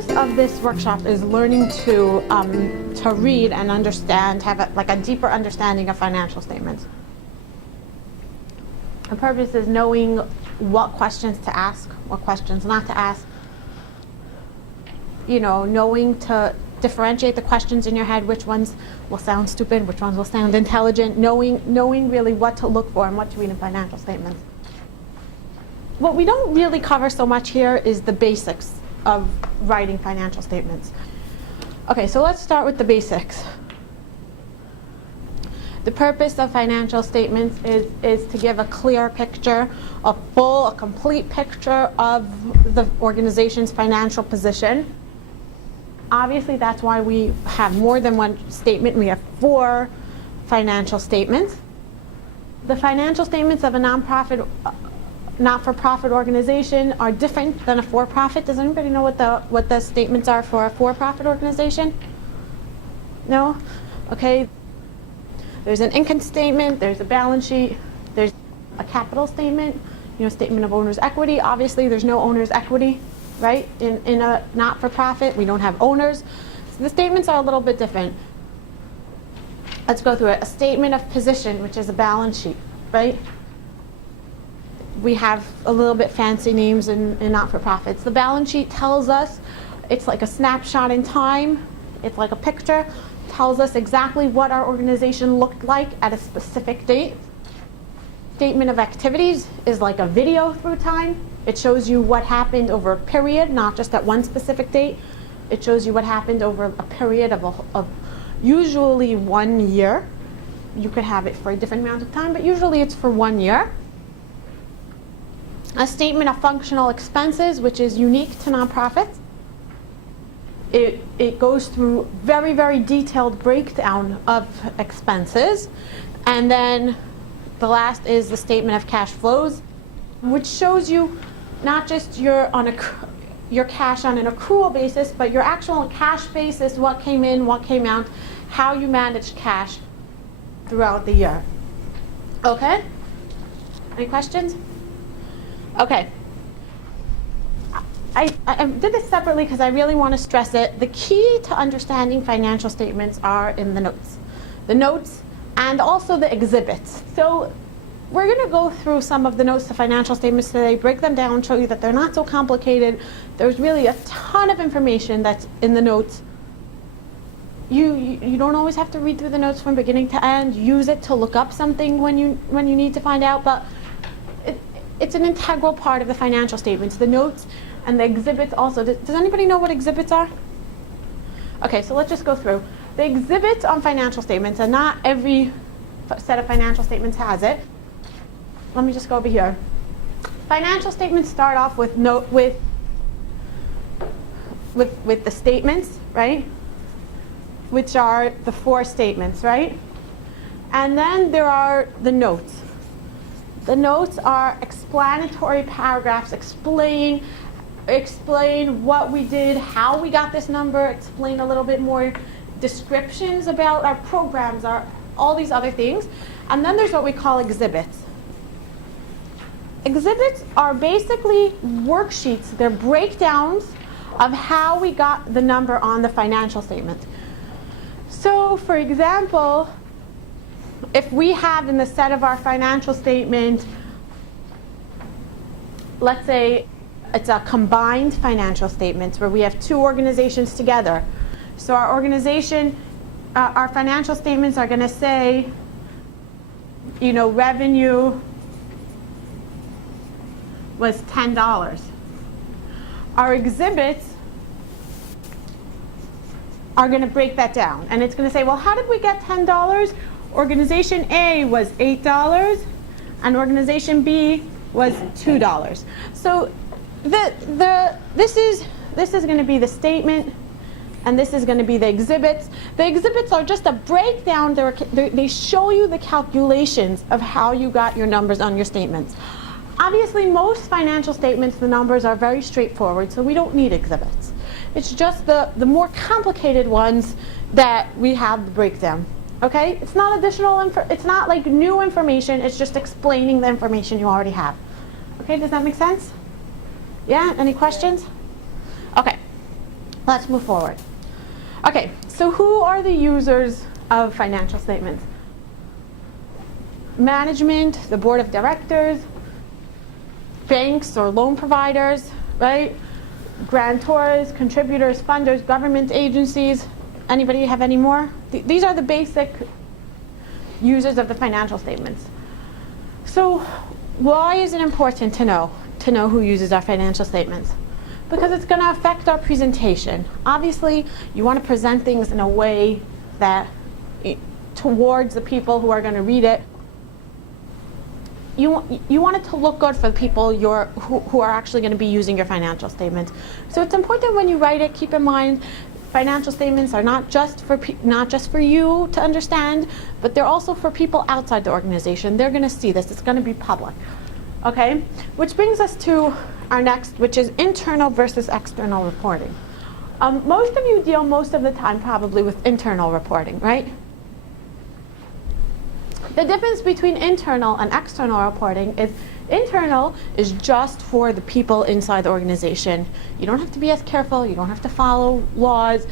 purpose of this workshop is learning to read and understand, have a deeper understanding of financial statements. The purpose is knowing what questions to ask, what questions not to ask. You know, knowing to differentiate the questions in your head, which ones will sound stupid, which ones will sound intelligent, knowing really what to look for and what to read in financial statements. What we don't really cover so much here is the basics of writing financial statements. Okay, so let's start with the basics. The purpose of financial statements is to give a clear picture, a complete picture of the organization's financial position. Obviously, that's why we have more than one statement. We have 4 financial statements. The financial statements of a not-for-profit organization are different than a for-profit. Does anybody know what the statements are for a for-profit organization? No? Okay. There's an income statement, there's a balance sheet, there's a capital statement, statement of owner's equity. Obviously, there's no owner's equity, right? In a not-for-profit, we don't have owners. So the statements are a little bit different. Let's go through it. A statement of position, which is a balance sheet, right? We have a little bit fancy names in not-for-profits. The balance sheet tells us, it's like a snapshot in time. It's like a picture. Tells us exactly what our organization looked like at a specific date. Statement of activities is like a video through time. It shows you what happened over a period, not just at one specific date. It shows you what happened over a period of usually 1 year. You could have it for a different amount of time, but usually it's for 1 year. A statement of functional expenses, which is unique to nonprofits. It goes through very, very detailed breakdown of expenses. And then the last is the statement of cash flows, which shows you not just your cash on an accrual basis, but your actual cash basis, what came in, what came out, how you managed cash throughout the year. Okay? Any questions? Okay. I did this separately because I really want to stress it. The key to understanding financial statements are in the notes. The notes and also the exhibits. So we're going to go through some of the notes to financial statements today, break them down, show you that they're not so complicated. There's really a ton of information that's in the notes. You don't always have to read through the notes from beginning to end. Use it to look up something when you need to find out, but it's an integral part of the financial statements. The notes and the exhibits also. Does anybody know what exhibits are? Okay, so let's just go through. The exhibits on financial statements, and not every set of financial statements has it. Let me just go over here. Financial statements start off with the statements, right? Which are the 4 statements, right? And then there are the notes. The notes are explanatory paragraphs, explain what we did, how we got this number, explain a little bit more descriptions about our programs, all these other things. And then there's what we call exhibits. Exhibits are basically worksheets. They're breakdowns of how we got the number on the financial statement. So, for example, if we have in the set of our financial statement, let's say it's a combined financial statement where we have 2 organizations together. So our organization, our financial statements are going to say, revenue was $10. Our exhibits are going to break that down. And it's going to say, well, how did we get $10? Organization A was $8 and organization B was $2. So this is going to be the statement, and this is going to be the exhibits. The exhibits are just a breakdown. They show you the calculations of how you got your numbers on your statements. Obviously, most financial statements, the numbers are very straightforward, so we don't need exhibits. It's just the more complicated ones that we have the breakdown. Okay? It's not it's not like new information, it's just explaining the information you already have. Okay, does that make sense? Yeah, any questions? Okay. Let's move forward. Okay, so who are the users of financial statements? Management, the board of directors, banks or loan providers, right? Grantors, contributors, funders, government agencies. Anybody have any more? These are the basic users of the financial statements. So why is it important to know who uses our financial statements? Because it's going to affect our presentation. Obviously, you want to present things in a way that towards the people who are going to read it. You want it to look good for the people who are actually going to be using your financial statements. So it's important when you write it, keep in mind financial statements are not just for you to understand, but they're also for people outside the organization. They're going to see this. It's going to be public. Okay? Which brings us to our next, which is internal versus external reporting. Most of you deal most of the time probably with internal reporting, right? The difference between internal and external reporting is internal is just for the people inside the organization. You don't have to be as careful. You don't have to follow laws.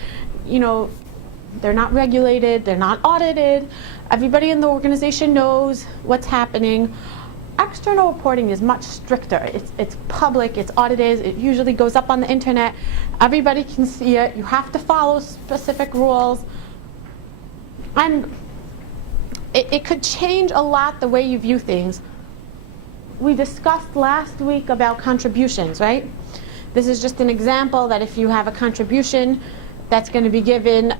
You know, they're not regulated. They're not audited. Everybody in the organization knows what's happening. External reporting is much stricter. It's public. It's audited. It usually goes up on the internet. Everybody can see it. You have to follow specific rules. And it could change a lot the way you view things. We discussed last week about contributions, right? This is just an example that if you have a contribution that's going to be given,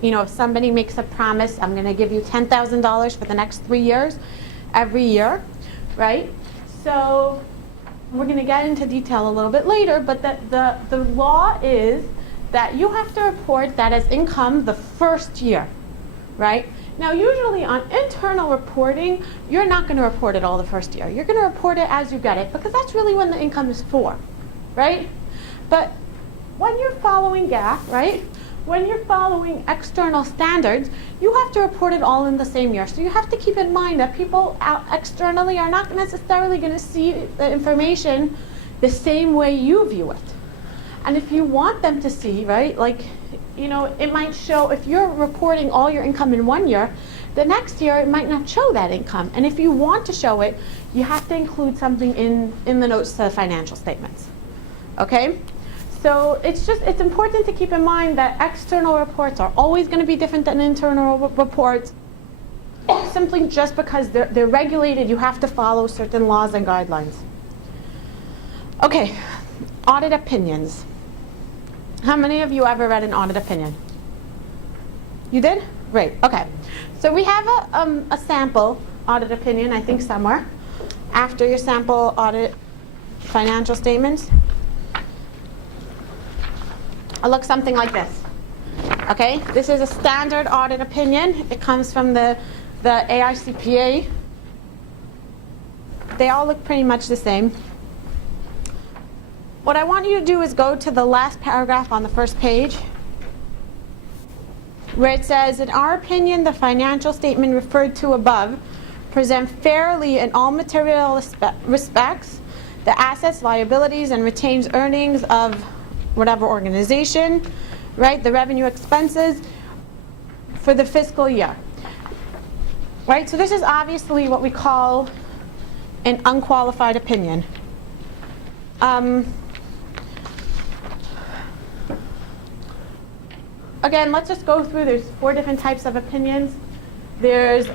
you know, if somebody makes a promise, I'm going to give you $10,000 for the next 3 years, every year, right? So we're going to get into detail a little bit later, but the law is that you have to report that as income the first year, right? Now, usually on internal reporting, you're not going to report it all the first year. You're going to report it as you get it, because that's really when the income is for, right? But when you're following GAAP, right, when you're following external standards, you have to report it all in the same year. So you have to keep in mind that people out externally are not necessarily going to see the information the same way you view it. And if you want them to see, right, like, you know, it might show, if you're reporting all your income in 1 year, the next year it might not show that income. And if you want to show it, you have to include something in the notes to the financial statements. Okay? So it's important to keep in mind that external reports are always going to be different than internal reports. Simply just because they're regulated, you have to follow certain laws and guidelines. Okay, audit opinions. How many of you ever read an audit opinion? You did? Great. Okay. So we have a sample audit opinion, I think somewhere, after your sample audit financial statements. It'll look something like this. Okay? This is a standard audit opinion. It comes from the AICPA. They all look pretty much the same. What I want you to do is go to the last paragraph on the first page, where it says, in our opinion, the financial statement referred to above present fairly in all material respects the assets, liabilities, and retained earnings of whatever organization, right, the revenue expenses for the fiscal year. Right, so this is obviously what we call an unqualified opinion. Again, let's just go through. There's 4 different types of opinions. There's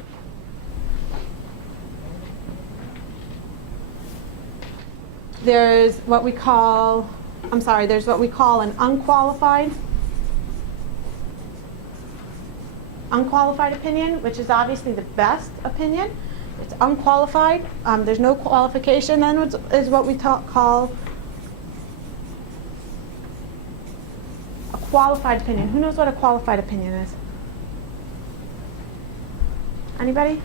what we call, there's what we call an unqualified opinion, which is obviously the best opinion. It's unqualified. There's no qualification. Then is what we call a qualified opinion. Who knows what a qualified opinion is? Anybody?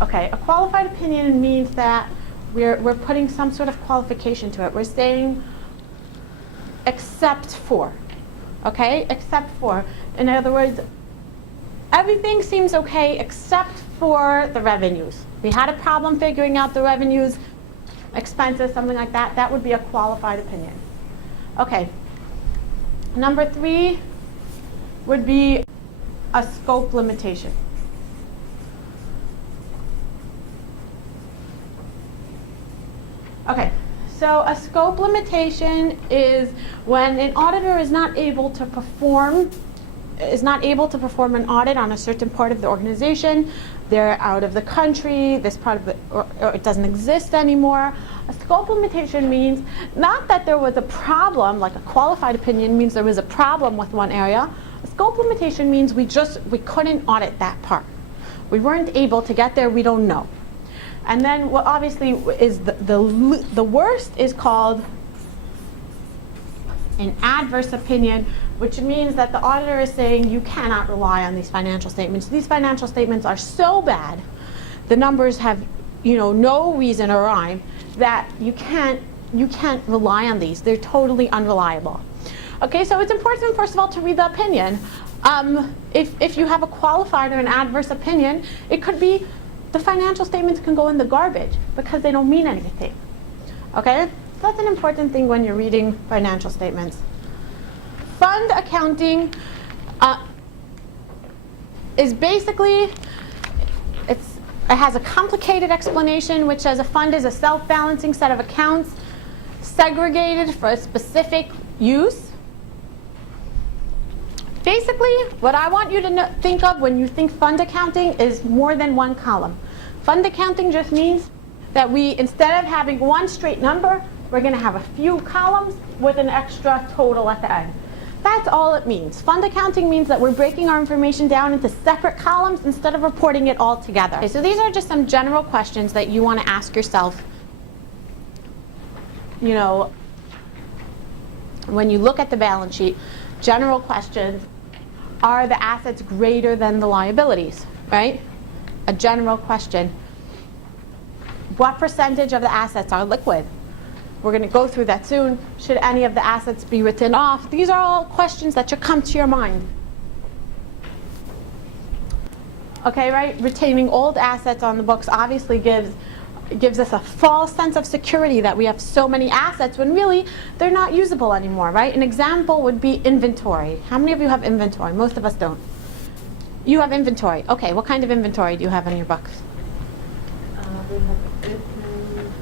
Okay, a qualified opinion means that we're putting some sort of qualification to it. We're saying except for. Okay? Except for. In other words, everything seems okay except for the revenues. We had a problem figuring out the revenues, expenses, something like that. That would be a qualified opinion. Okay. Number 3 would be a scope limitation. Okay, so a scope limitation is when an auditor is not able to perform an audit on a certain part of the organization. They're out of the country, this part of or it doesn't exist anymore. A scope limitation means not that there was a problem, like a qualified opinion means there was a problem with one area. A scope limitation means we couldn't audit that part. We weren't able to get there, we don't know. And then what obviously is the worst is called an adverse opinion, which means that the auditor is saying you cannot rely on these financial statements. These financial statements are so bad, the numbers have no reason or rhyme, that you can't rely on these. They're totally unreliable. Okay, so it's important, first of all, to read the opinion. If you have a qualified or an adverse opinion, it could be the financial statements can go in the garbage because they don't mean anything. Okay, so that's an important thing when you're reading financial statements. Fund accounting is basically, it has a complicated explanation which says a fund is a self-balancing set of accounts segregated for a specific use. Basically, what I want you to think of when you think fund accounting is more than one column. Fund accounting just means that instead of having one straight number, we're going to have a few columns with an extra total at the end. That's all it means. Fund accounting means that we're breaking our information down into separate columns instead of reporting it all together. Okay, so these are just some general questions that you want to ask yourself. When you look at the balance sheet, general questions: are the assets greater than the liabilities, right? A general question. What percentage of the assets are liquid? We're going to go through that soon. Should any of the assets be written off? These are all questions that should come to your mind. Okay, right? Retaining old assets on the books obviously gives us a false sense of security that we have so many assets when really they're not usable anymore, right? An example would be inventory. How many of you have inventory? Most of us don't. You have inventory. Okay, what kind of inventory do you have in your books? We have equipment,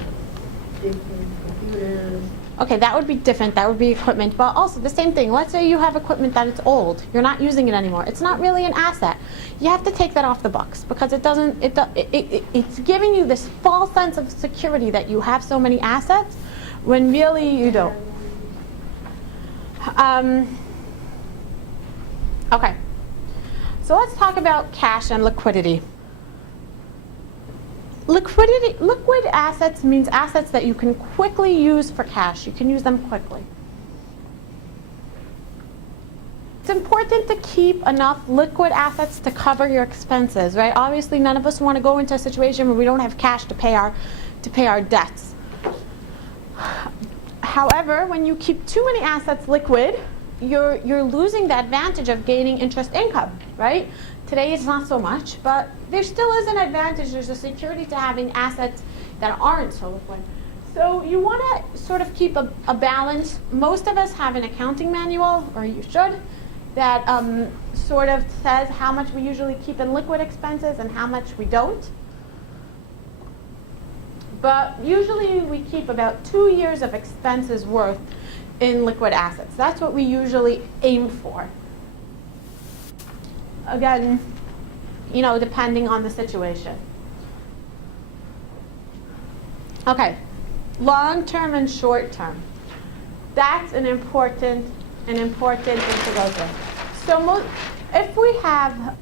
computers. Okay, that would be different. That would be equipment, but also the same thing. Let's say you have equipment that it's old. You're not using it anymore. It's not really an asset. You have to take that off the books because it's giving you this false sense of security that you have so many assets when really you don't. Okay, so let's talk about cash and liquidity. Liquid assets means assets that you can quickly use for cash. You can use them quickly. It's important to keep enough liquid assets to cover your expenses, right? Obviously, none of us want to go into a situation where we don't have cash to pay our debts. However, when you keep too many assets liquid, you're losing the advantage of gaining interest income, right? Today it's not so much, but there still is an advantage. There's a security to having assets that aren't so liquid. So you want to sort of keep a balance. Most of us have an accounting manual, or you should, that sort of says how much we usually keep in liquid expenses and how much we don't. But usually we keep about 2 years of expenses worth in liquid assets. That's what we usually aim for. Again, depending on the situation. Okay, long-term and short-term. That's an important thing to go through. So if we have,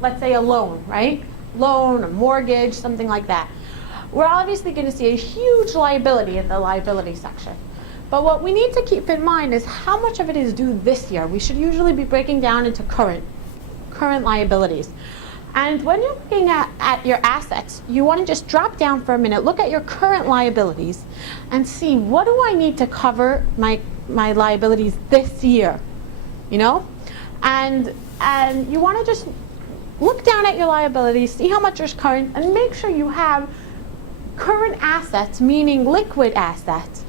let's say, a loan, right? Loan, a mortgage, something like that. We're obviously going to see a huge liability in the liability section. But what we need to keep in mind is how much of it is due this year. We should usually be breaking down into current liabilities. And when you're looking at your assets, you want to just drop down for a minute, look at your current liabilities, and see what do I need to cover my liabilities this year, And you want to just look down at your liabilities, see how much is current, and make sure you have current assets, meaning liquid assets,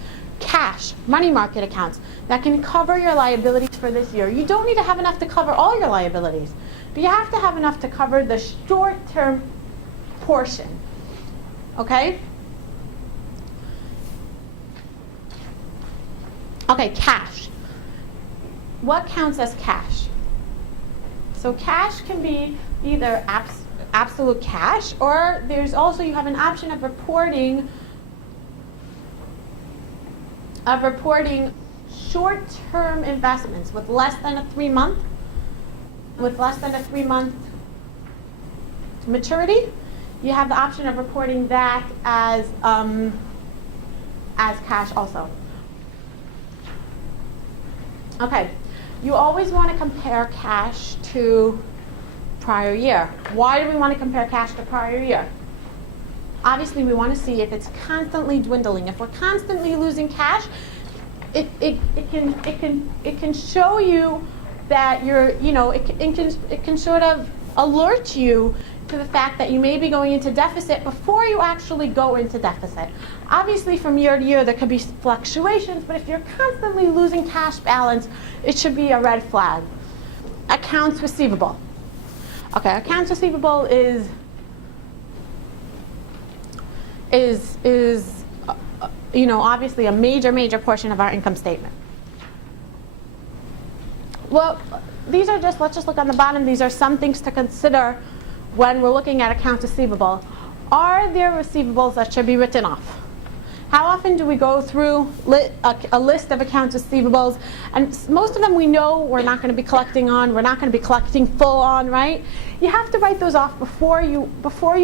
cash, money market accounts that can cover your liabilities for this year. You don't need to have enough to cover all your liabilities, but you have to have enough to cover the short-term portion, okay? Okay, cash. What counts as cash? So cash can be either absolute cash, or there's also, you have an option of reporting short-term investments with less than a 3-month maturity. You have the option of reporting that as cash also. Okay, you always want to compare cash to prior year. Why do we want to compare cash to prior year? Obviously, we want to see if it's constantly dwindling. If we're constantly losing cash, it can show you that you're, it can sort of alert you to the fact that you may be going into deficit before you actually go into deficit. Obviously, from year to year, there could be fluctuations, but if you're constantly losing cash balance, it should be a red flag. Accounts receivable. Okay, accounts receivable is obviously a major portion of our income statement. Well, these are just, let's just look on the bottom. These are some things to consider when we're looking at accounts receivable. Are there receivables that should be written off? How often do we go through a list of accounts receivables? And most of them we know we're not going to be collecting on, we're not going to be collecting full on, right? You have to write those off before you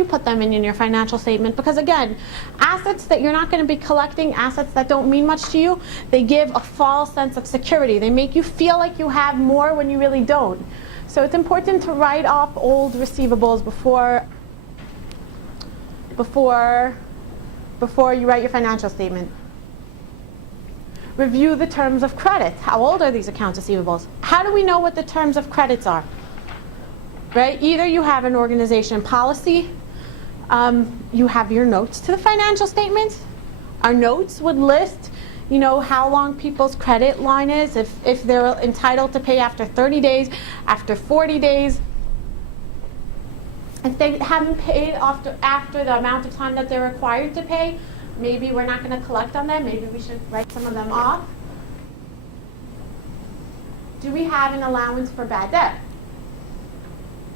put them in your financial statement, because again, assets that you're not going to be collecting, assets that don't mean much to you, they give a false sense of security. They make you feel like you have more when you really don't. So it's important to write off old receivables before you write your financial statement. Review the terms of credit. How old are these accounts receivables? How do we know what the terms of credits are? Right? Either you have an organization policy, you have your notes to the financial statement. Our notes would list, how long people's credit line is, if they're entitled to pay after 30 days, after 40 days. If they haven't paid after the amount of time that they're required to pay, maybe we're not going to collect on them. Maybe we should write some of them off. Do we have an allowance for bad debt?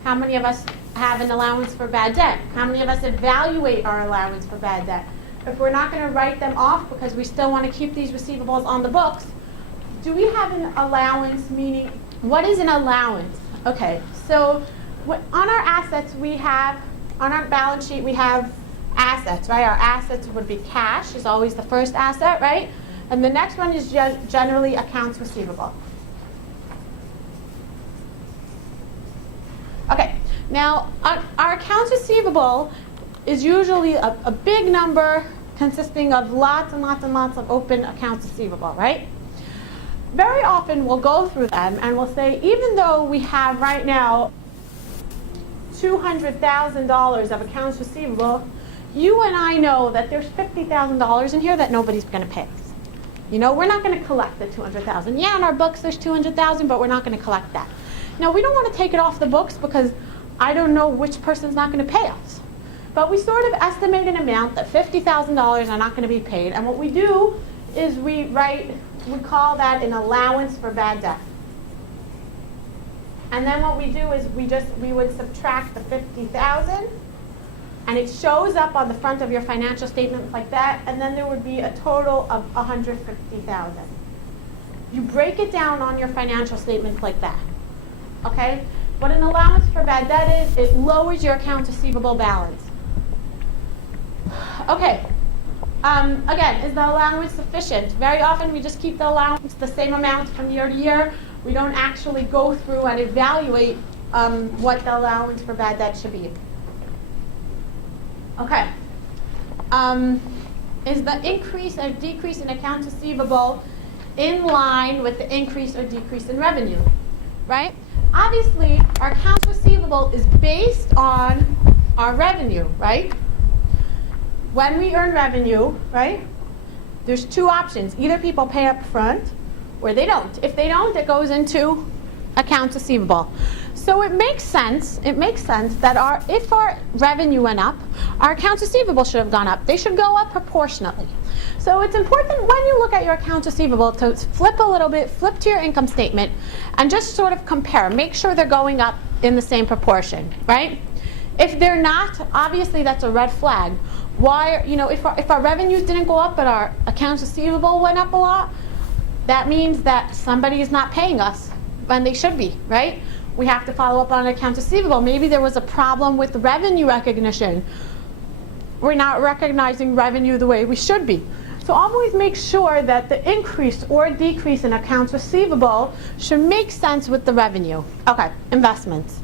How many of us have an allowance for bad debt? How many of us evaluate our allowance for bad debt? If we're not going to write them off because we still want to keep these receivables on the books, do we have an allowance? Meaning, what is an allowance? Okay, so on our assets, on our balance sheet, we have assets, right? Our assets would be cash, is always the first asset, right? And the next one is generally accounts receivable. Okay, now our accounts receivable is usually a big number consisting of lots and lots of open accounts receivable, right? Very often we'll go through them and we'll say, even though we have right now $200,000 of accounts receivable, you and I know that there's $50,000 in here that nobody's going to pay us. We're not going to collect the $200,000. Yeah, in our books there's $200,000, but we're not going to collect that. Now, we don't want to take it off the books because I don't know which person's not going to pay us. But we sort of estimate an amount that $50,000 are not going to be paid, and what we do is we call that an allowance for bad debt. And then what we do is we would subtract the $50,000, and it shows up on the front of your financial statement like that, and then there would be a total of $150,000. You break it down on your financial statement like that. Okay? What an allowance for bad debt is, it lowers your accounts receivable balance. Okay. Again, is the allowance sufficient? Very often we just keep the allowance the same amount from year to year. We don't actually go through and evaluate what the allowance for bad debt should be. Okay. Is the increase or decrease in accounts receivable in line with the increase or decrease in revenue? Right? Obviously, our accounts receivable is based on our revenue, right? When we earn revenue, right, there's two options. Either people pay up front or they don't. If they don't, it goes into accounts receivable. So it makes sense that if our revenue went up, our accounts receivable should have gone up. They should go up proportionately. So it's important when you look at your accounts receivable to flip a little bit, flip to your income statement, and just sort of compare. Make sure they're going up in the same proportion, right? If they're not, obviously that's a red flag. Why, if our revenues didn't go up but our accounts receivable went up a lot, that means that somebody is not paying us when they should be, right? We have to follow up on accounts receivable. Maybe there was a problem with the revenue recognition. We're not recognizing revenue the way we should be. So always make sure that the increase or decrease in accounts receivable should make sense with the revenue. Okay, investments.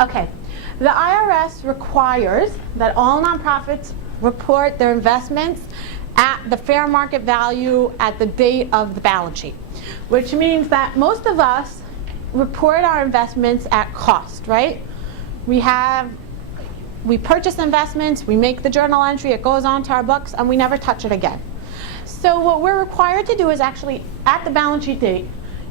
Okay, the IRS requires that all nonprofits report their investments at the fair market value at the date of the balance sheet, which means that most of us report our investments at cost, right? We purchase investments, we make the journal entry, it goes onto our books, and we never touch it again. So what we're required to do is actually, at the balance sheet date,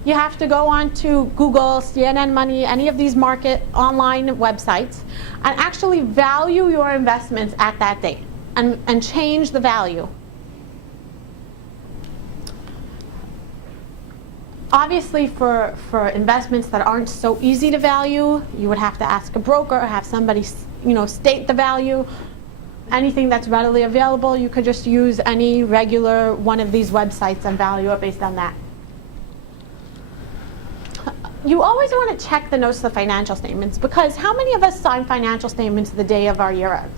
you have to go on to Google, CNN Money, any of these market online websites, and actually value your investments at that date and change the value. Obviously, for investments that aren't so easy to value, you would have to ask a broker or have somebody, state the value. Anything that's readily available, you could just use any regular one of these websites and value it based on that. You always want to check the notes of the financial statements, because how many of us sign financial statements the day of our year end?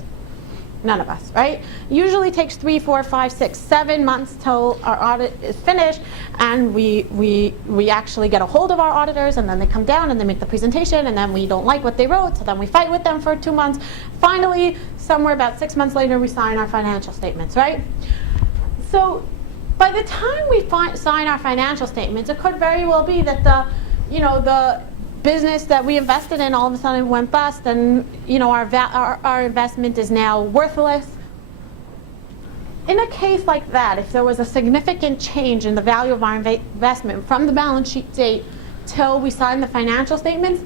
None of us, right? Usually takes 3, 4, 5, 6, 7 months till our audit is finished, and we actually get a hold of our auditors, and then they come down and they make the presentation, and then we don't like what they wrote, so then we fight with them for 2 months. Finally, somewhere about 6 months later, we sign our financial statements, right? So by the time we sign our financial statements, it could very well be that the business that we invested in all of a sudden went bust, and our investment is now worthless. In a case like that, if there was a significant change in the value of our investment from the balance sheet date till we sign the financial statements,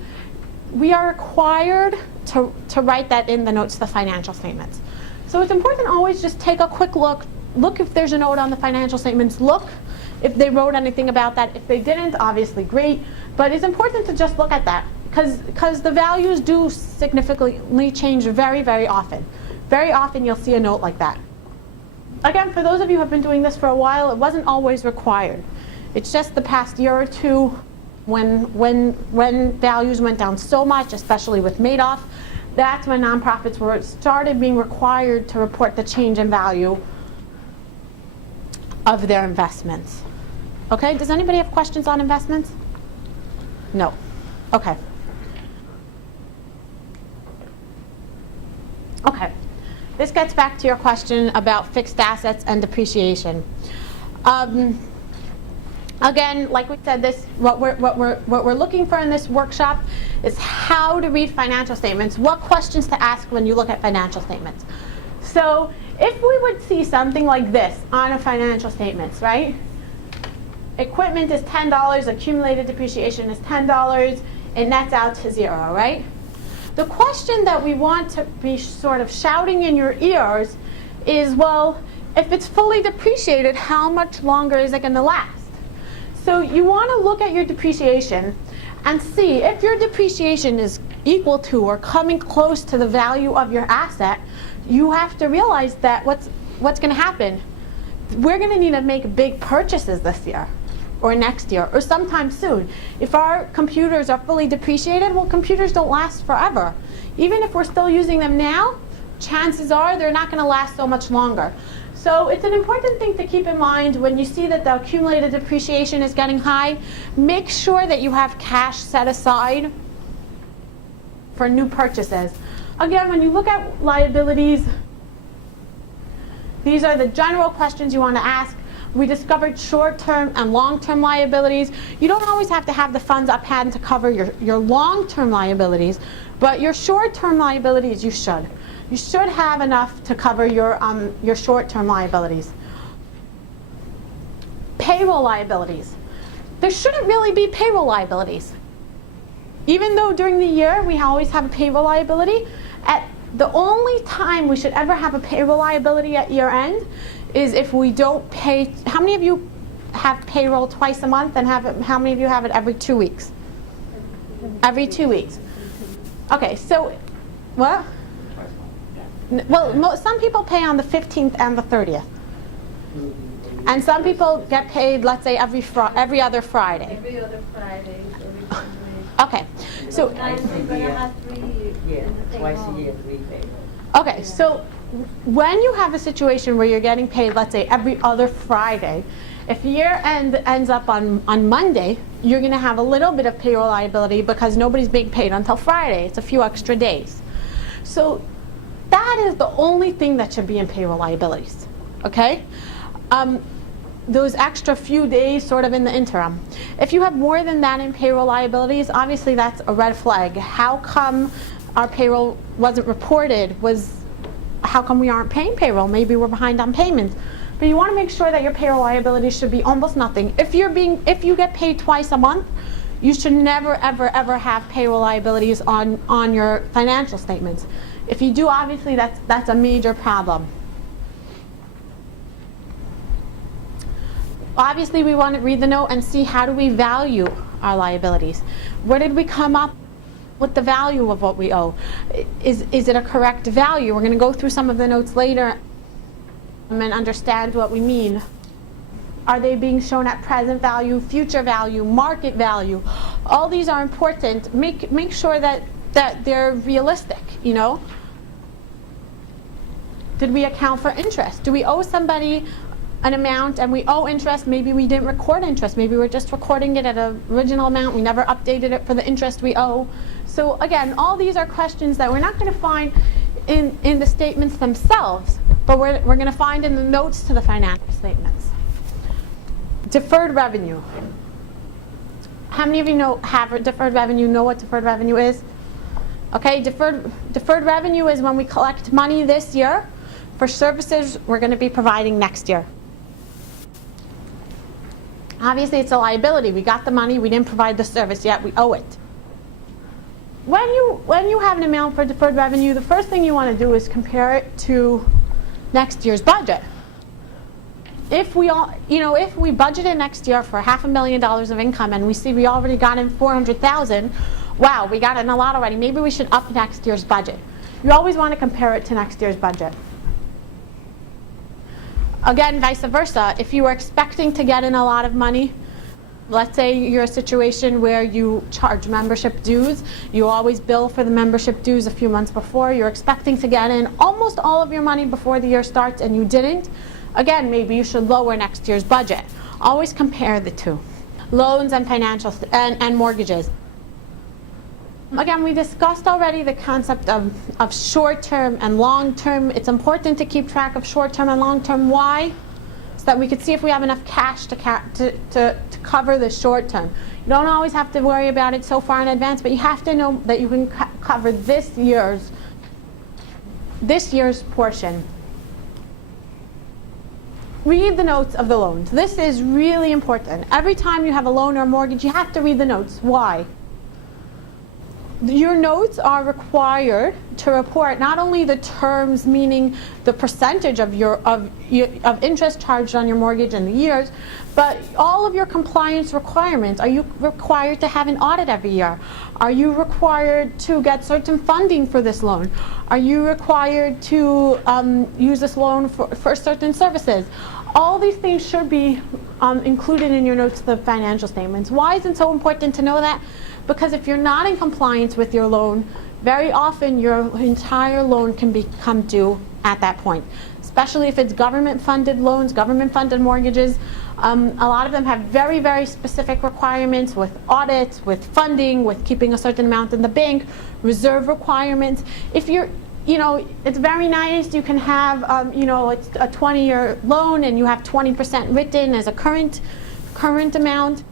we are required to write that in the notes to the financial statements. So it's important to always just take a quick look if there's a note on the financial statements, look if they wrote anything about that. If they didn't, obviously great, but it's important to just look at that, because the values do significantly change very, very often. Very often you'll see a note like that. Again, for those of you who have been doing this for a while, it wasn't always required. It's just the past year or two when values went down so much, especially with Madoff, that's when nonprofits started being required to report the change in value of their investments. Okay, does anybody have questions on investments? No. Okay. Okay. This gets back to your question about fixed assets and depreciation. Again, like we said, what we're looking for in this workshop is how to read financial statements, what questions to ask when you look at financial statements. So if we would see something like this on a financial statements, right? Equipment is $10, accumulated depreciation is $10, it nets out to 0, right? The question that we want to be sort of shouting in your ears is, well, if it's fully depreciated, how much longer is it going to last? So you want to look at your depreciation and see if your depreciation is equal to or coming close to the value of your asset. You have to realize that what's going to happen, we're going to need to make big purchases this year or next year or sometime soon. If our computers are fully depreciated, well, computers don't last forever. Even if we're still using them now, chances are they're not going to last so much longer. So it's an important thing to keep in mind when you see that the accumulated depreciation is getting high. Make sure that you have cash set aside for new purchases. Again, when you look at liabilities, these are the general questions you want to ask. We discovered short-term and long-term liabilities. You don't always have to have the funds up hand to cover your long-term liabilities, but your short-term liabilities you should. you should have enough to cover your short-term liabilities. Payroll liabilities. There shouldn't really be payroll liabilities. Even though during the year we always have a payroll liability, at the only time we should ever have a payroll liability at year end is if we don't pay. How many of you have payroll twice a month, and how many of you have it every 2 weeks? Every 2 weeks. Okay, so what? Well, some people pay on the 15th and the 30th. And some people get paid, let's say, every other Friday. Every other Friday, every Tuesday. Okay, so Sometimes we're going to have 3 Yeah, in the same twice a month. year, 3 payroll. okay, so when you have a situation where you're getting paid, let's say, every other Friday, if year end ends up on Monday, you're going to have a little bit of payroll liability because nobody's being paid until Friday. It's a few extra days. So that is the only thing that should be in payroll liabilities, okay? Those extra few days sort of in the interim. If you have more than that in payroll liabilities, obviously that's a red flag. How come our payroll wasn't reported? How come we aren't paying payroll? Maybe we're behind on payments. But you want to make sure that your payroll liability should be almost nothing. If you get paid twice a month, you should never, ever, ever have payroll liabilities on your financial statements. If you do, obviously that's a major problem. Obviously, we want to read the note and see how do we value our liabilities. Where did we come up with the value of what we owe? Is it a correct value? We're going to go through some of the notes later and understand what we mean. Are they being shown at present value, future value, market value? All these are important. Make sure that they're realistic, you know? Did we account for interest? Do we owe somebody an amount and we owe interest? Maybe we didn't record interest. Maybe we're just recording it at an original amount. We never updated it for the interest we owe. So again, all these are questions that we're not going to find in the statements themselves, but we're going to find in the notes to the financial statements. Deferred revenue. How many of you have deferred revenue, know what deferred revenue is? Okay, deferred revenue is when we collect money this year for services we're going to be providing next year. Obviously, it's a liability. We got the money, we didn't provide the service yet, we owe it. When you have an amount for deferred revenue, the first thing you want to do is compare it to next year's budget. If we budgeted next year for $500,000 of income and we see we already got in $400,000, wow, we got in a lot already. Maybe we should up next year's budget. You always want to compare it to next year's budget. Again, vice versa. If you were expecting to get in a lot of money, let's say you're a situation where you charge membership dues, you always bill for the membership dues a few months before, you're expecting to get in almost all of your money before the year starts and you didn't, again, maybe you should lower next year's budget. Always compare the two. Loans and financial and mortgages. Again, we discussed already the concept of short-term and long-term. It's important to keep track of short-term and long-term. Why? So that we could see if we have enough cash to cover the short-term. You don't always have to worry about it so far in advance, but you have to know that you can cover this year's portion. Read the notes of the loans. This is really important. Every time you have a loan or a mortgage, you have to read the notes. Why? Your notes are required to report not only the terms, meaning the percentage of interest charged on your mortgage and the years, but all of your compliance requirements. Are you required to have an audit every year? Are you required to get certain funding for this loan? Are you required to use this loan for certain services? All these things should be included in your notes of the financial statements. Why is it so important to know that? Because if you're not in compliance with your loan, very often your entire loan can become due at that point. Especially if it's government-funded loans, government-funded mortgages. A lot of them have very, very specific requirements with audits, with funding, with keeping a certain amount in the bank, reserve requirements. If you're, it's very nice. You can have, it's a 20-year loan and you have 20% written as a current amount.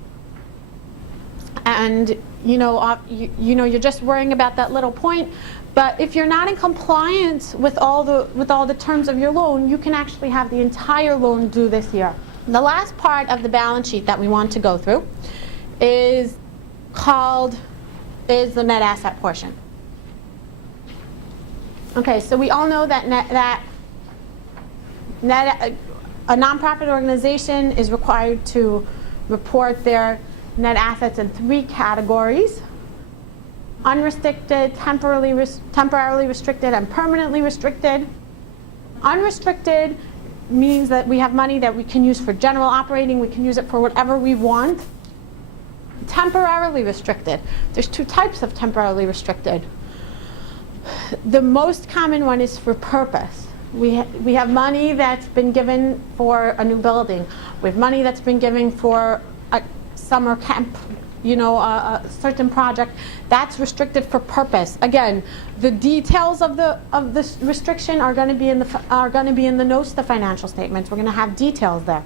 and you're just worrying about that little point. But if you're not in compliance with all the terms of your loan, you can actually have the entire loan due this year. The last part of the balance sheet that we want to go through is the net asset portion. Okay, so we all know that a nonprofit organization is required to report their net assets in 3 categories: unrestricted, temporarily restricted, and permanently restricted. Unrestricted means that we have money that we can use for general operating, we can use it for whatever we want. Temporarily restricted. There's 2 types of temporarily restricted. The most common one is for purpose. We have money that's been given for a new building. We have money that's been given for a summer camp, a certain project. That's restricted for purpose. Again, the details of this restriction are going to be in the notes to the financial statements. We're going to have details there.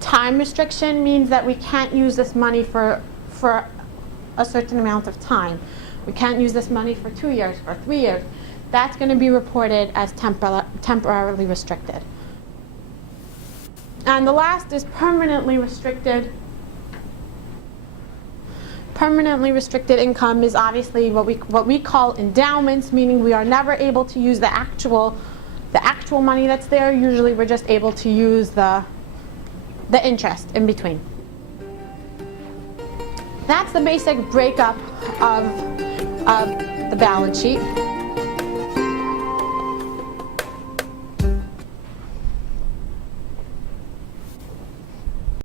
Time restriction means that we can't use this money for a certain amount of time. We can't use this money for 2 years, for 3 years. That's going to be reported as temporarily restricted. And the last is permanently restricted. Permanently restricted income is obviously what we call endowments, meaning we are never able to use the actual money that's there. Usually we're just able to use the interest in between. That's the basic breakup of the balance sheet.